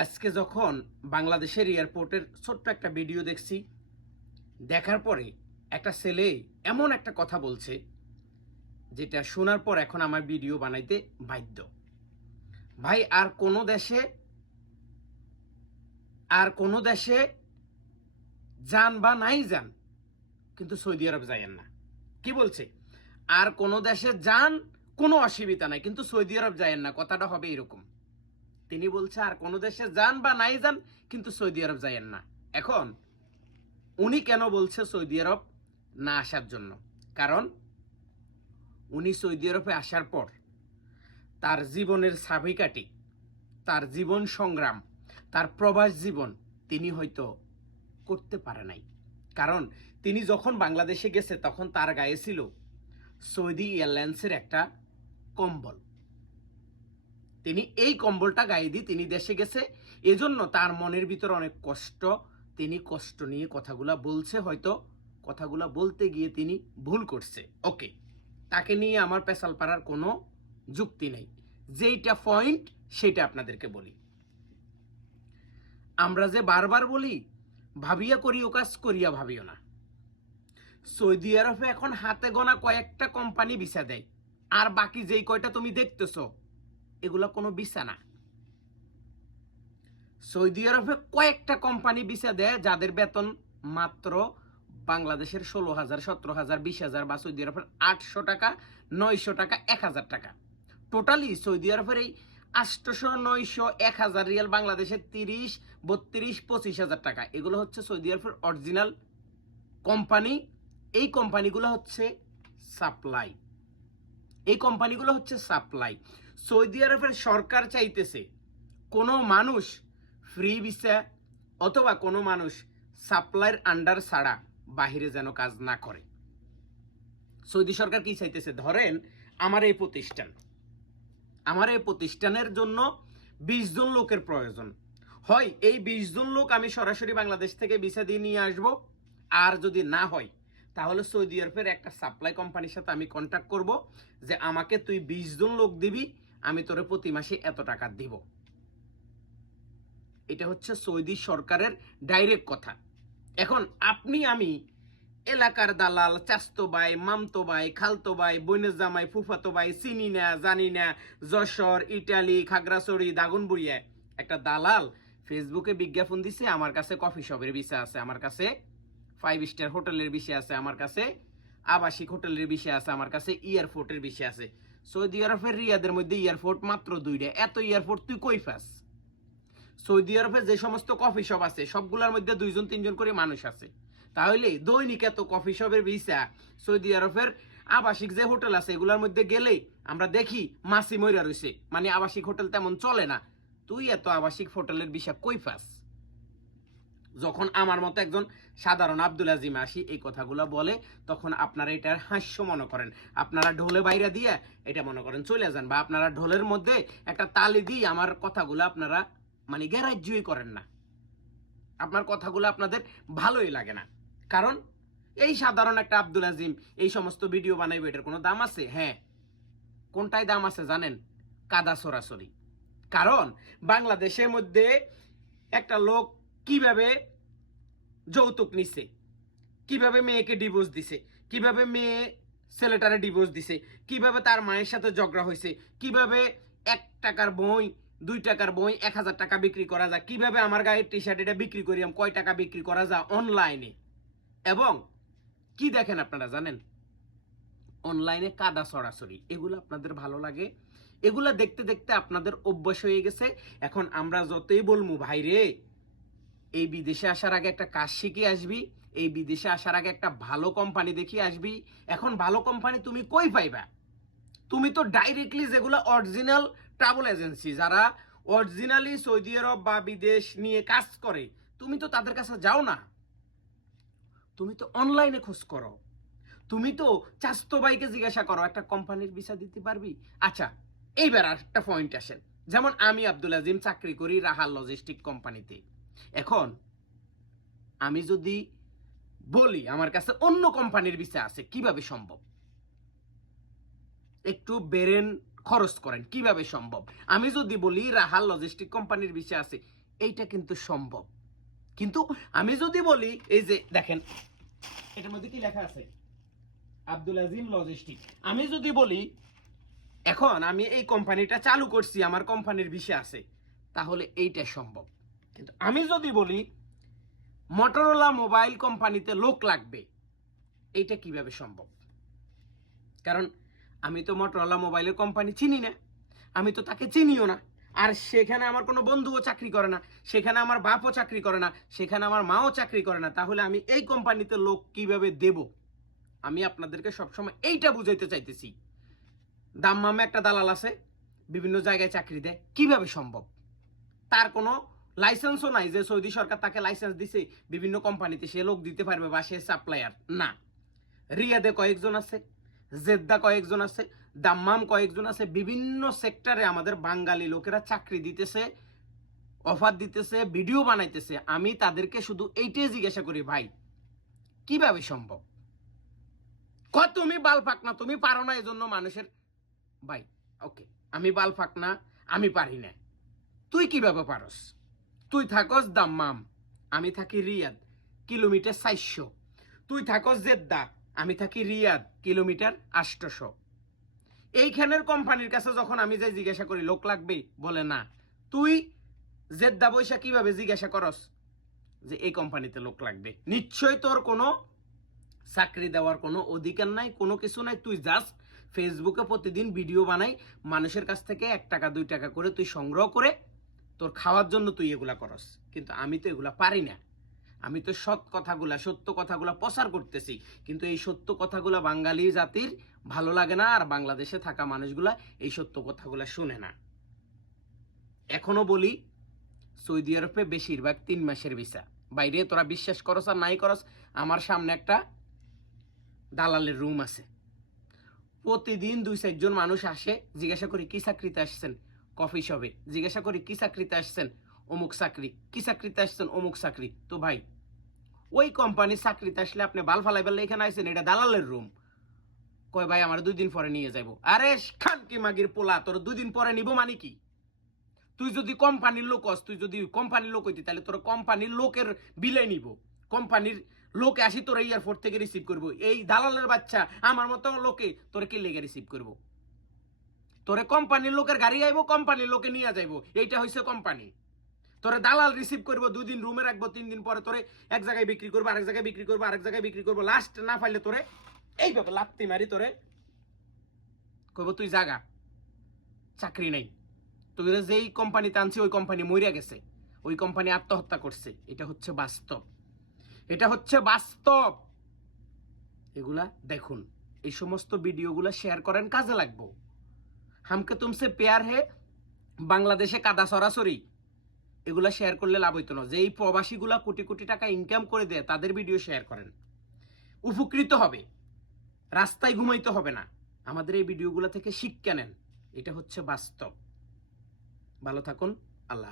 আজকে যখন বাংলাদেশের এয়ারপোর্টের ছোট্ট একটা ভিডিও দেখছি, দেখার পরে একটা ছেলে এমন একটা কথা বলছে, যেটা শোনার পর এখন আমার ভিডিও বানাইতে বাধ্য। ভাই, আর কোনো দেশে, আর কোনো দেশে যান বা নাই যান, কিন্তু সৌদি আরব যায়েন না। কি বলছে? আর কোনো দেশে যান, কোনো অসুবিধা নাই, কিন্তু সৌদি আরব যায়েন না, কথাটা হবে এরকম। তিনি বলছে, আর কোনো দেশে যান বা নাই যান, কিন্তু সৌদি আরব যায়েন না। এখন উনি কেন বলছে সৌদি আরব না আসার জন্য? কারণ উনি সৌদি আরবে আসার পর তার জীবনের সাবিকাটি তার জীবন সংগ্রাম, তার প্রবাস জীবন তিনি হয়তো করতে পারে নাই। কারণ তিনি যখন বাংলাদেশে গেছে, তখন তার গায়ে ছিল সৌদি এয়ারলাইন্সের একটা কম্বল। তিনি এই কম্বলটা গায়ে দিয়ে তিনি দেশে গেছে। এজন্য তার মনের ভিতর অনেক কষ্ট। তিনি কষ্ট নিয়ে কথাগুলা বলছে, হয়তো কথাগুলা বলতে গিয়ে তিনি ভুল করছে। ওকে, তাকে নিয়ে আমার পেশাল পাড়ার কোনো যুক্তি নেই। যেইটা পয়েন্ট, সেটা আপনাদেরকে বলি। আমরা যে বারবার বলি, ভাবিয়া করিও কাজ, করিয়া ভাবিও না। সৌদি আরবে এখন হাতে গোনা কয়েকটা কোম্পানি ভিসা দেয়। আর বাকি যেই কয়টা তুমি দেখতেছো এগুলো কোনো ভিসা না। সৌদি আরবে কয়েকটা কোম্পানি ভিসা দেয়, যাদের বেতন মাত্র বাংলাদেশের ষোলো হাজার, সতেরো হাজার, বিশ হাজার বা সৌদি আরবের আটশো টাকা, নয়শো টাকা, এক হাজার টাকা। টোটালি সৌদি আরবের এই আটশোশো নয়শো এক হাজার রিয়াল বাংলাদেশের তিরিশ, বত্রিশ, পঁচিশ হাজার টাকা। এগুলো হচ্ছে সৌদি আরবের অরিজিনাল কোম্পানি। এই কোম্পানিগুলো হচ্ছে সাপ্লাই এই কোম্পানিগুলো হচ্ছে সাপ্লাই সৌদি আরবের সরকার চাইতেছে কোনো মানুষ ফ্রি ভিসা অথবা কোনো মানুষ সাপ্লাইয়ের আন্ডার ছাড়া বাহিরে যেন কাজ না করে। সৌদি সরকার কি চাইতেছে? ধরেন আমার এই প্রতিষ্ঠান। আমার এই প্রতিষ্ঠানের জন্য বিশ জন লোকের প্রয়োজন। হয় এই বিশ জন লোক আমি সরাসরি বাংলাদেশ থেকে ভিসা দিয়ে নিয়ে আসব, আর যদি না হয় তাহলে সৌদি আরবের একটা সাপ্লাই কোম্পানির সাথে আমি কন্ট্যাক্ট করব যে আমাকে তুই বিশ জন লোক দিবি, আমি তোরে প্রতি মাসে এত টাকা দিব। এটা হচ্ছে সৌদি সরকারের ডাইরেক্ট কথা। এখন আপনি, আমি, এলাকার দালাল, চাস্তো ভাই, মামতো ভাই, খালতো জামাই, ফুফাতো চিনি না, জানি না, যশোর, ইটালি, খাগড়াছড়ি, দাগনবুড়িয়া, একটা দালাল ফেসবুকে বিজ্ঞাপন দিছে, আমার কাছে কফি শপের বিষয় আছে, আমার কাছে ফাইভ স্টার হোটেলের বিষয় আছে আমার কাছে, আবাসিক হোটেলের বিষয় আছে আমার কাছে, এয়ারপোর্টের বিষয় আছে। সৌদি আরবের রিয়াদের মধ্যে এয়ারপোর্ট মাত্র দুইটা। এত এয়ারপোর্ট তুই কই পাস? সৌদি আরবে যে সমস্ত কফি শপ আছে, সবগুলোর মধ্যে দুইজন, তিনজন করে মানুষ আছে। তাহলে দৈনিক এত কফি শপের ভিসা সৌদি আরবের আবাসিক যে হোটেল আছে, এগুলোর মধ্যে গেলেই আমরা দেখি মাসি মইরা রয়েছে মানে আবাসিক হোটেল তেমন চলে না। তুই এত আবাসিক হোটেলের বিষয় কই পাস? যখন আমার মতো একজন সাধারণ আব্দুল আজিম আসি, এই কথাগুলো বলে, তখন আপনারা এটার হাস্য মনে করেন। আপনারা ঢোলে বাইরে দিয়ে এটা মনে করেন চলে যান, বা আপনারা ঢোলের মধ্যে একটা তালি দিয়ে আমার কথাগুলো আপনারা মানে গ্যারাজ্যই করেন না। আপনার কথাগুলো আপনাদের ভালোই লাগে না। কারণ এই সাধারণ একটা আব্দুল আজিম, এই সমস্ত ভিডিও বানাইবে, এটার কোনো দাম আছে? হ্যাঁ। কোনটায় দাম আছে জানেন? কাদা সরাসরি। কারণ বাংলাদেশের মধ্যে একটা লোক কীভাবে যৌতুক নিছে? কীভাবে মেয়েকে ডিভোর্স দিছে? কীভাবে মেয়ে ছেলেটারে ডিভোর্স দিছে? কীভাবে তার মায়ের সাথে ঝগড়া হয়েছে কীভাবে এক টাকার বই, দুই টাকার বই, এক হাজার টাকা বিক্রি করা যায়? কীভাবে আমার গায়ের টি শার্ট এটা বিক্রি করি কয় টাকা বিক্রি করা যায় অনলাইনে এবং কি দেখেন আপনারা জানেন? অনলাইনে কাদা সরাসরি। এগুলো আপনাদের ভালো লাগে। এগুলা দেখতে দেখতে আপনাদের অভ্যাস হয়ে গেছে। এখন আমরা যতই বলব ভাই রে এই বিদেশে আসার আগে একটা কাজ শিখে আসবি, এই বিদেশে আসার আগে একটা ভালো কোম্পানি দেখিয়ে আসবি। এখন ভালো কোম্পানি তুমি কই পাইবা? তুমি তো ডাইরেক্টলি যেগুলো অরিজিনাল ট্রাভেল এজেন্সি যারা অরিজিনালি সৌদি আরব বা বিদেশ নিয়ে কাজ করে, তুমি তো তাদের কাছে যাও না। তুমি তো অনলাইনে খোঁজ করো। তুমি তো চাস্তো জিজ্ঞাসা করো, একটা কোম্পানির ভিসা দিতে পারবি? আচ্ছা এইবার আর একটা পয়েন্ট আসেন। যেমন আমি আব্দুল আজিম চাকরি করি রাহাল লজিস্টিক কোম্পানিতে এখন, আমি যদি বলি আমার কাছে অন্য কোম্পানির ভিসা আছে, কীভাবে সম্ভব? একটু বেরেন, খরচ করেন, কীভাবে সম্ভব? আমি যদি বলি রাহাল লজিস্টিক কোম্পানির বিষয় আছে, এইটা কিন্তু সম্ভব। কিন্তু আমি যদি বলি, এই যে দেখেন, এটার মধ্যে কি লেখা আছে? আব্দুল আজিম লজিস্টিক আমি যদি বলি, এখন আমি এই কোম্পানিটা চালু করছি, আমার কোম্পানির বিষয় আছে, তাহলে এইটা সম্ভব। কিন্তু আমি যদি বলি মটোরোলা মোবাইল কোম্পানিতে লোক লাগবে, এইটা কীভাবে সম্ভব? কারণ আমি তো মটোরোলা মোবাইলের কোম্পানি চিনি না, আমি তো তাকে চিনিও না। আর সেখানে আমার কোনো বন্ধুও চাকরি করে না, সেখানে আমার বাপও চাকরি করে না, সেখানে আমার মাও চাকরি করে না, তাহলে আমি এই কোম্পানিতে লোক কীভাবে দেব? আমি আপনাদেরকে সবসময় এইটা বুঝাইতে চাইতেছি। দাম্মামে একটা দালাল আছে, বিভিন্ন জায়গায় চাকরি দেয়, কীভাবে সম্ভব? তার কোনো লাইসেন্সও নাই যে সৌদি সরকার তাকে লাইসেন্স দিছে বিভিন্ন কোম্পানিতে সে লোক দিতে পারবে বা সে সাপ্লায়ার না। রিয়াদে কয়েকজন আছে, জেদ্দা কয়েকজন আছে, দাম্মাম কয়েকজন আছে, বিভিন্ন সেক্টরে আমাদের বাঙালি লোকেরা চাকরি দিতেছে অফার দিতেছে ভিডিও বানাইতেছে। আমি তাদেরকে শুধু এইটাই জিজ্ঞাসা করি, ভাই, কীভাবে সম্ভব? ক, তুমি বাল ফাক না, তুমি পারো না এজন্য মানুষের ভাই ওকে আমি বাল ফাক না, আমি পারি না। তুই কীভাবে পারস? তুই থাকস দাম্মাম, আমি থাকি রিয়াদ, কিলোমিটার চারশো। তুই থাকস জেদ্দা, আমি থাকি রিয়াদ, কিলোমিটার আষ্টশো এইখানের কোম্পানির কাছে যখন আমি যাই জিজ্ঞাসা করি, লোক লাগবে? বলে, না। তুই জেদ্দা বৈশা কীভাবে জিজ্ঞাসা করস যে, এই কোম্পানিতে লোক লাগবে? নিশ্চয় তোর কোনো চাকরি দেওয়ার কোনো অধিকার নাই, কোনো কিছু নাই। তুই জাস্ট ফেসবুকে প্রতিদিন ভিডিও বানাই, মানুষের কাছ থেকে এক টাকা, দুই টাকা করে তুই সংগ্রহ করে তোর খাওয়ার জন্য তুই এগুলা করস। কিন্তু আমি তো এগুলা পারি না। আমি তো সৎ কথাগুলা, সত্য কথাগুলা প্রচার করতেছি। কিন্তু এই সত্য কথাগুলা বাঙালি জাতির ভালো লাগে না আর বাংলাদেশে থাকা মানুষগুলা এই সত্য কথাগুলা শুনে না। এখনও বলি, সৌদি আরবে বেশিরভাগ তিন মাসের ভিসা। বাইরে তোরা বিশ্বাস করস আর নাই করস, আমার সামনে একটা দালালের রুম আছে। প্রতিদিন দুই চারজন মানুষ আসে, জিজ্ঞাসা করি, কি চাকরিতে আসছেন? কফি শপে। জিজ্ঞাসা করি, কি চাকরিতে আসছেন? অমুক চাকরি। কি চাকরিতে আসছেন? অমুক চাকরি। তো ভাই, ওই কোম্পানির চাকরিতে আসলে আপনি বাল ফালাই বেলা এখানে আসছেন এটা দালালের রুম। কয় ভাই, আমার দুই দিন পরে নিয়ে যাব আরে খান কি মাগির পোলা, তোর দুই দিন পরে নিব মানে কি? তুই যদি কোম্পানির লোক হস, তুই যদি কোম্পানির লোক হইতি, তাহলে তোর কোম্পানির লোকের বিলে নিব। কোম্পানির লোকে আসি তোর এয়ারপোর্ট থেকে রিসিভ করব। এই দালালের বাচ্চা আমার মতো লোকে তোর কি লেগে রিসিভ করব। তোরে কোম্পানির লোকের গাড়ি আইবো কোম্পানির লোকে নিয়ে যাইবো। এইটা হইছে কোম্পানি তোরে দালাল রিসিভ করব দুই দিন রুমে রাখব, তিন দিন পরে তোরে এক জায়গায় বিক্রি করব, আরেক জায়গায় বিক্রি করব, আরেক জায়গায় বিক্রি করব। লাস্ট না পাইলে তোরে এইভাবে লাত্তি মারি তোরে। কইব, তুই জাগা। চাকরি নেই। তোদের যেই কোম্পানিতে আনছি, ওই কোম্পানি মরিয়া গেছে। ওই কোম্পানি আত্মহত্যা করছে। এটা হচ্ছে বাস্তব। এটা হচ্ছে বাস্তব। এগুলা দেখুন। এই সমস্ত ভিডিওগুলো শেয়ার করেন, কাজে লাগবো। হামকে তুমসে পেয়ার হে বাংলাদেশে কাদা সরাসরি এগুলা শেয়ার করলে লাভ হইতো না যে এই প্রবাসীগুলা কোটি কোটি টাকা ইনকাম করে দেয় তাদের ভিডিও শেয়ার করেন উপকৃত হবে রাস্তায় ঘুমাইতে হবে না আমাদের এই ভিডিওগুলো থেকে শিক্ষা নেন। এটা হচ্ছে বাস্তব। ভালো থাকুন। আল্লাহ।